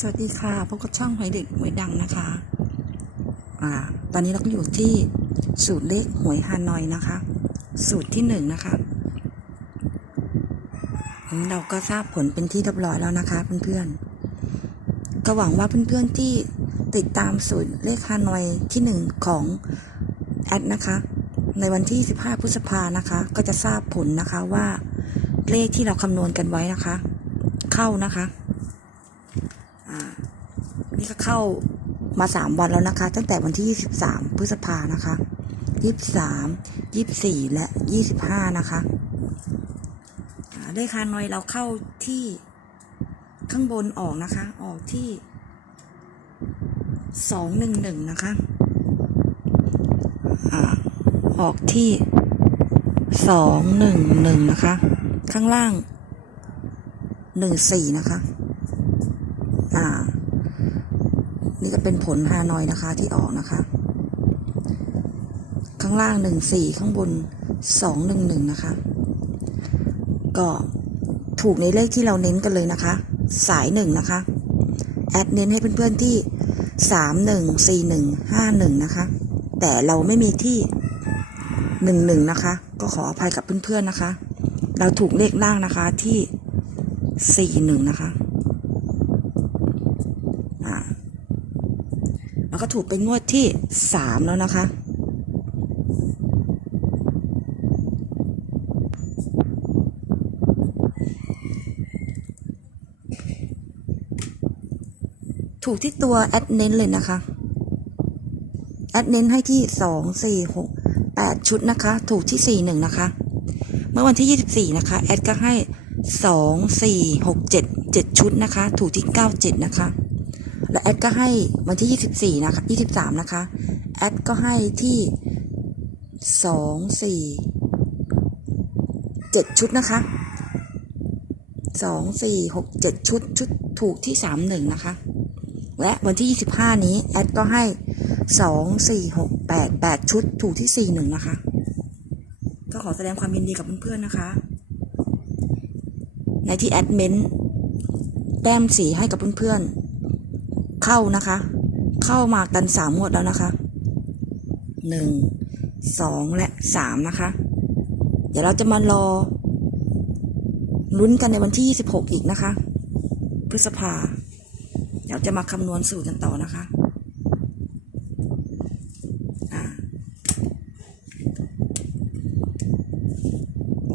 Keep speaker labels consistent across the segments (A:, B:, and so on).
A: สวัสดีค่ะพบกับช่องหวยเด็กหวยดังนะคะอ่าตอนนี้เราก็อยู่ที่สูตรเลขหวยฮานอยนะคะ สูตรที่หนึ่งนะคะเราก็ทราบผลเป็นที่เรียบร้อยแล้วนะคะ เพื่อนๆก็หวังว่าเพื่อนๆที่ติดตามสูตรเลขฮานอยที่หนึ่งของแอดนะคะ ในวันที่ 15 พฤษภานะคะ ก็จะทราบผลนะคะว่าเลขที่เราคำนวณกันไว้นะคะ เข้านะคะ นี่ก็เข้ามาสามวันแล้วนะคะ ตั้งแต่วันที่23พฤษภานะคะ23 24และ25นะคะเลขานอยเราเข้าที่ข้างบนออกนะคะ ออกที่211นะคะอ่าออกที่211นะคะ ข้างล่าง14นะคะ อ่า นี่จะเป็นผลฮานอยนะคะที่ออกนะคะ ข้างล่างหนึ่งสี่ข้างบนสองหนึ่งหนึ่งนะคะ ก็ถูกในเลขที่เราเน้นกันเลยนะคะ สายหนึ่งนะคะ แอดเน้นให้เพื่อนๆที่สามหนึ่งสี่หนึ่งห้าหนึ่งนะคะ แต่เราไม่มีที่หนึ่งหนึ่งนะคะ ก็ขออภัยกับเพื่อนๆนะคะ เราถูกเลขล่างนะคะที่สี่หนึ่งนะคะ อ่าแล้ว ก็ถูกเป็นงวดที่สามแล้วนะคะ ถูกที่ตัวแอดเน้นเลยนะคะ แอดเน้นให้ที่สองสี่หกแปดชุดนะคะ ถูกที่สี่หนึ่งนะคะ เมื่อวันที่ยี่สิบสี่นะคะ แอดก็ให้สองสี่หกเจ็ดเจ็ดชุดนะคะ ถูกที่เก้าเจ็ดนะคะ และแอดก็ให้วันที่ 24 นะคะ 23 นะคะ แอดก็ให้ที่ 2 4 7 ชุดนะคะ 2 4 6 7 ชุด ชุดถูกที่ 31 นะคะ และวันที่ 25 นี้ แอดก็ให้ 2 4 6 8 8 ชุดถูกที่ 41 นะคะ ก็ขอแสดงความยินดีกับเพื่อนๆนะคะ ในที่แอดเมนต์แต้มสีให้กับเพื่อนๆ เข้านะคะ เข้ามากันสามงวดแล้วนะคะหนึ่งสองและสามนะคะ เดี๋ยวเราจะมารอลุ้นกันในวันที่ยี่สิบหกอีกนะคะ พฤษภา เดี๋ยวจะมาคำนวณสูตรกันต่อนะคะ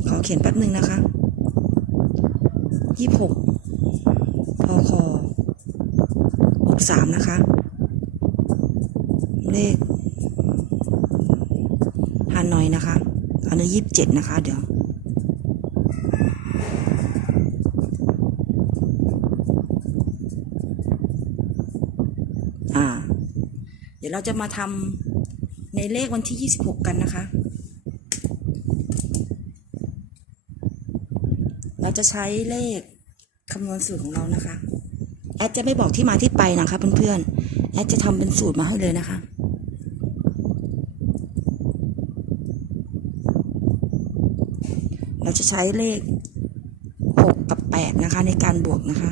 A: ขอเขียนแป๊บหนึ่งนะคะยี่หกพอคอหก สามนะคะ เลขฮานอยนะคะ อันนี้ยี่สิบเจ็ดนะคะ เดี๋ยวเดี๋ยวเราจะมาทำในเลขวันที่ยี่สิบหกกันนะคะ เราจะใช้เลขคำนวณสูตรของเรานะคะ แอดจะไม่บอกที่มาที่ไปนะคะเพื่อนๆแอดจะทำเป็นสูตรมาให้เลยนะคะ เราจะใช้เลข 6 กับ 8 นะคะ ในการบวกนะคะ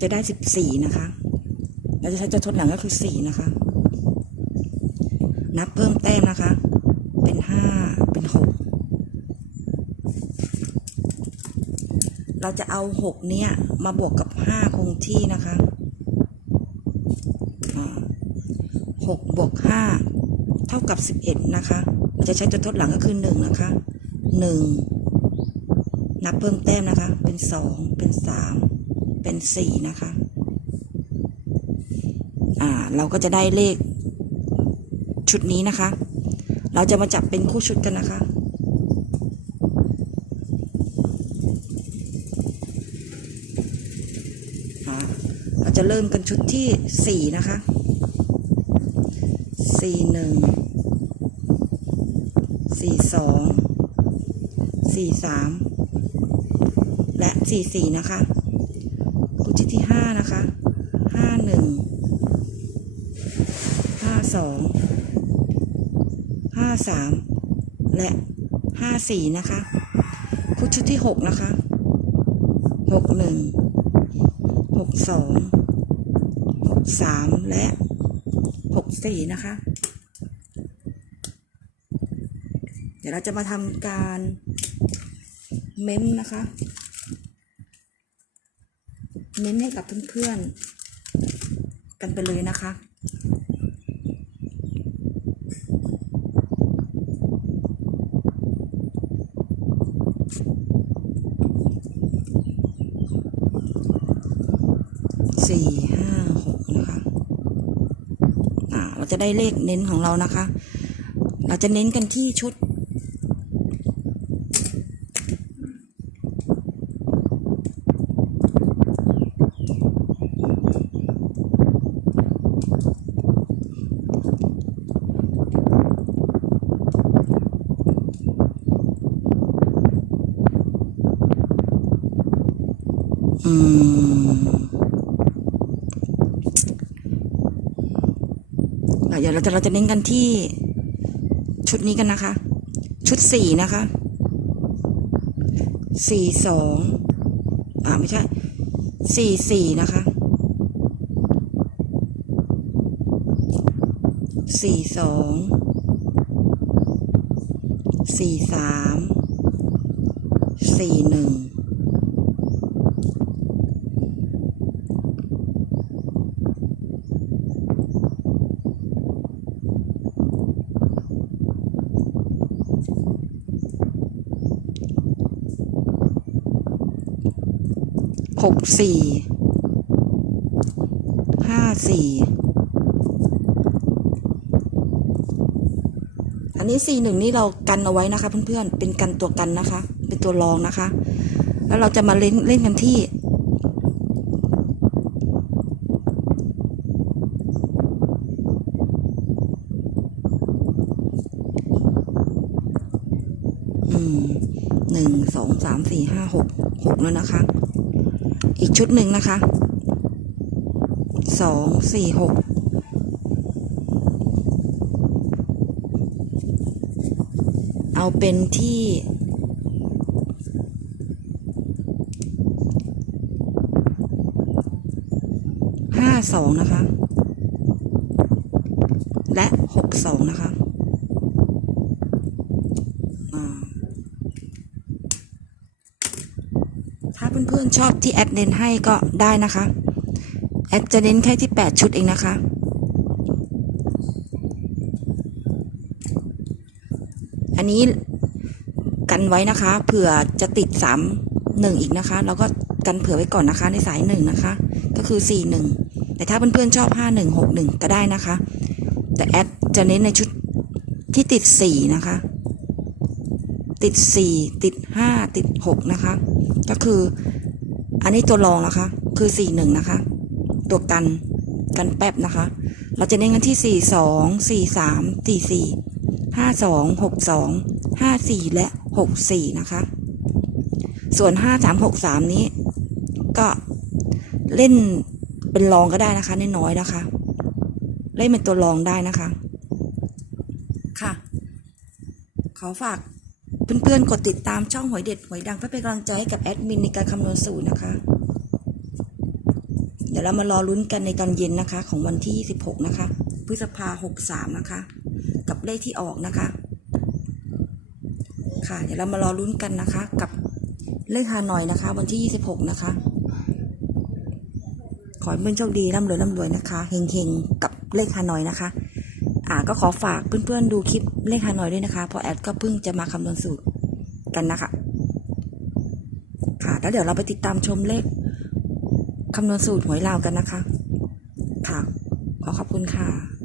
A: จะได้ 14 นะคะเราจะใช้จะทดหลังก็คือ 4 นะคะ นับเพิ่มแต้มนะคะ เป็น 5 เป็น 6 เราจะเอาหกเนี้ยมาบวกกับห้าคงที่นะคะอ่าหกบวกห้าเท่ากับสิบเอ็ดนะคะเราจะใช้จุดทดหลังก็คือหนึ่งนะคะหนึ่งนับเพิ่มแต้มนะคะ เป็นสองเป็นสามเป็นสี่นะคะ อ่า เราก็จะได้เลขชุดนี้นะคะ เราจะมาจับเป็นคู่ชุดกันนะคะ อ่าเรา จะเริ่มกันชุดที่สี่นะคะสี่หนึ่งสี่สองสี่สามและสี่สี่นะคะคู่ชุดที่ห้านะคะห้าหนึ่งห้าสองห้าสามและห้าสี่นะคะคู่ชุดที่หกนะคะหกหนึ่งหกสอง สามและหกสี่นะคะ เดี๋ยวเราจะมาทำการเม้มนะคะ เม้มให้กับเพื่อนๆ กันไปเลยนะคะสี่ห้าหกนะคะ อ่า เรา จะได้เลขเน้นของเรานะคะ เราจะเน้นกันที่ชุด ดี๋ยวเราจะเราจะเน้นกันที่ชุดนี้กันนะคะ ชุดสี่นะคะสี่สองอ่าไม่ใช่สี่สี่นะคะสี่สองสี่สามสี่หนึ่ง หกสี่ห้าสี่อันนี้สี่หนึ่งนี่เรากันเอาไว้นะคะเพื่อนๆเป็นกันตัวกันนะคะ เป็นตัวรองนะคะ แล้วเราจะมาเล่นเล่นกันที่หนึ่งสองสามสี่ห้าหกหกแล้วนะคะ อีกชุดหนึ่งนะคะสองสี่หกเอาเป็นที่ห้าสองนะคะ และหกสองนะคะ อ่า ถ้า เพื่อนๆชอบที่แอดเน้นให้ก็ได้นะคะ แอดจะเน้นแค่ที่ 8 ชุดเองนะคะ อันนี้กันไว้นะคะเผื่อจะติด 3 1 อีกนะคะ เราก็กันเผื่อไว้ก่อนนะคะในสาย 1 นะคะ ก็คือ 4 1 แต่ถ้าเพื่อนๆชอบ 5 1 6 1 ก็ได้นะคะ แต่แอดจะเน้นในชุดที่ติด 4 นะคะ ติด 4 ติด 5 ติด 6 นะคะ ก็คืออันนี้ตัวรองนะคะ คือสี่หนึ่งนะคะ ตัวกันกันแป๊บนะคะ เราจะเน้นกันที่สี่สองสี่สามสี่สี่ห้าสองหกสองห้าสี่และหกสี่นะคะ ส่วนห้าสามหกสามนี้ ก็เล่นเป็นรองก็ได้นะคะน้อยๆนะคะ เล่นเป็นตัวรองได้นะคะ ค่ะ ขอฝาก เพื่อนๆ กดติดตามช่องหวยเด็ดหวยดังเพื่อเป็นกำลังใจให้กับแอดมินในการคำนวณสูตรนะคะ เดี๋ยวเรามารอลุ้นกันในตอนเย็นนะคะ ของวันที่ 16 นะคะ พฤษภา63 นะคะ กับเลขที่ออกนะคะ ค่ะ เดี๋ยวเรามารอลุ้นกันนะคะ กับเลขฮานอยนะคะ วันที่ 26 นะคะ ขอให้เพื่อนโชคดีร่ำรวยร่ำรวยนะคะเฮงๆ กับเลขฮานอยนะคะ อ่าก็ขอฝากเพื่อนๆดูคลิปเลขฮานอยด้วยนะคะ เพราะแอดก็เพิ่งจะมาคำนวณสูตรกันนะคะ ค่ะ แล้วเดี๋ยวเราไปติดตามชมเลขคำนวณสูตรหวยลาวกันนะคะ ค่ะ ขอขอบคุณค่ะ